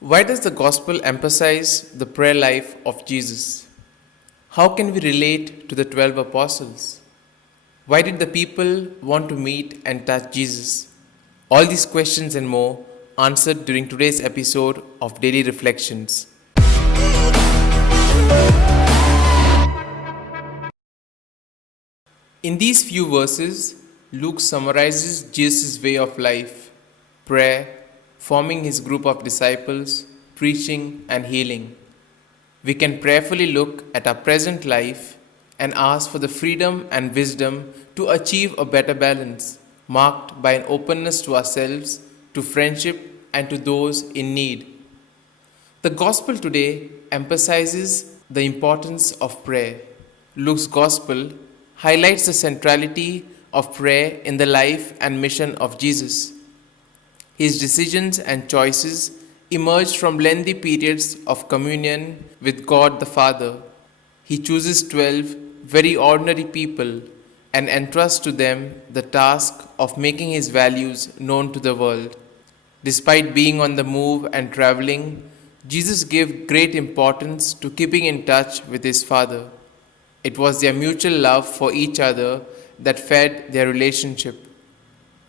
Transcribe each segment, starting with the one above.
Why does the gospel emphasize the prayer life of Jesus? How can we relate to the 12 apostles? Why did the people want to meet and touch Jesus? All these questions and more answered during today's episode of Daily Reflections. In these few verses, Luke summarizes Jesus' way of life: prayer, forming his group of disciples, preaching, and healing. We can prayerfully look at our present life and ask for the freedom and wisdom to achieve a better balance, marked by an openness to ourselves, to friendship, and to those in need. The gospel today emphasizes the importance of prayer. Luke's gospel highlights the centrality of prayer in the life and mission of Jesus. His decisions and choices emerged from lengthy periods of communion with God the Father. He chooses 12 very ordinary people and entrusts to them the task of making his values known to the world. Despite being on the move and traveling, Jesus gave great importance to keeping in touch with his Father. It was their mutual love for each other that fed their relationship.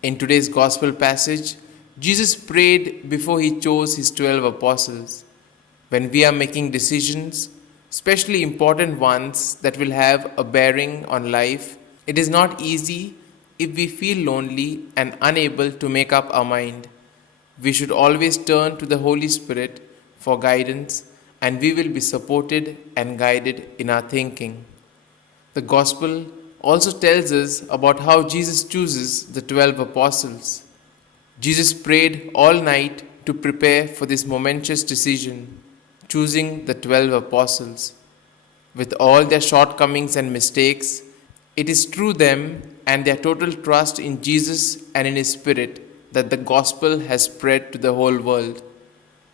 In today's gospel passage, Jesus prayed before he chose his 12 apostles. When we are making decisions, especially important ones that will have a bearing on life, it is not easy if we feel lonely and unable to make up our mind. We should always turn to the Holy Spirit for guidance, and we will be supported and guided in our thinking. The Gospel also tells us about how Jesus chooses the 12 apostles. Jesus prayed all night to prepare for this momentous decision, choosing the 12 apostles. With all their shortcomings and mistakes, it is through them and their total trust in Jesus and in His Spirit that the gospel has spread to the whole world.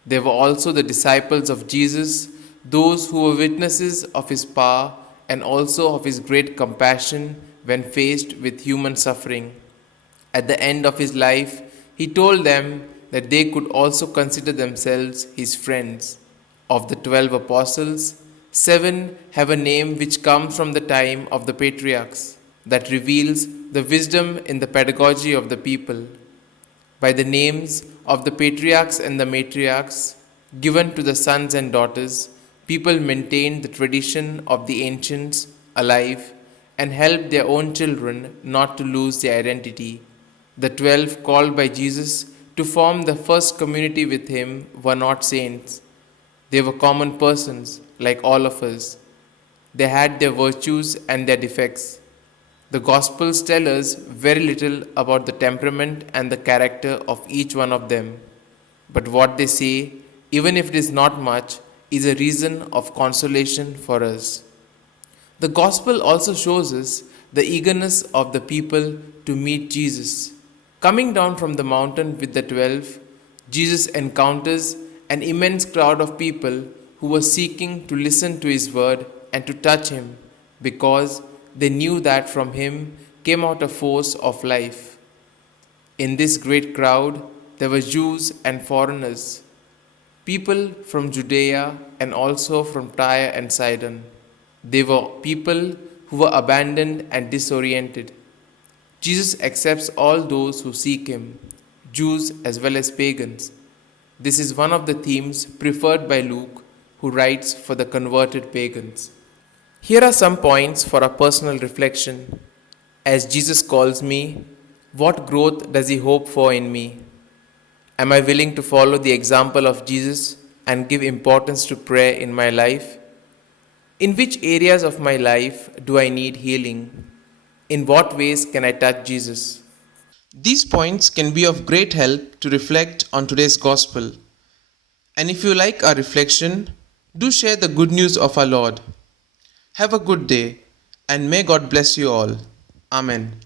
They were also the disciples of Jesus, those who were witnesses of His power and also of His great compassion when faced with human suffering. At the end of His life, He told them that they could also consider themselves His friends. Of the 12 apostles, 7 have a name which comes from the time of the patriarchs, that reveals the wisdom in the pedagogy of the people. By the names of the patriarchs and the matriarchs given to the sons and daughters, people maintained the tradition of the ancients alive and helped their own children not to lose their identity. The 12 called by Jesus to form the first community with Him were not saints. They were common persons like all of us. They had their virtues and their defects. The Gospels tell us very little about the temperament and the character of each one of them. But what they say, even if it is not much, is a reason of consolation for us. The Gospel also shows us the eagerness of the people to meet Jesus. Coming down from the mountain with the 12, Jesus encounters an immense crowd of people who were seeking to listen to His word and to touch Him because they knew that from Him came out a force of life. In this great crowd, there were Jews and foreigners, people from Judea and also from Tyre and Sidon. They were people who were abandoned and disoriented. Jesus accepts all those who seek Him, Jews as well as pagans. This is one of the themes preferred by Luke, who writes for the converted pagans. Here are some points for a personal reflection. As Jesus calls me, what growth does He hope for in me? Am I willing to follow the example of Jesus and give importance to prayer in my life? In which areas of my life do I need healing? In what ways can I touch Jesus? These points can be of great help to reflect on today's gospel. And if you like our reflection, do share the good news of our Lord. Have a good day, and may God bless you all. Amen.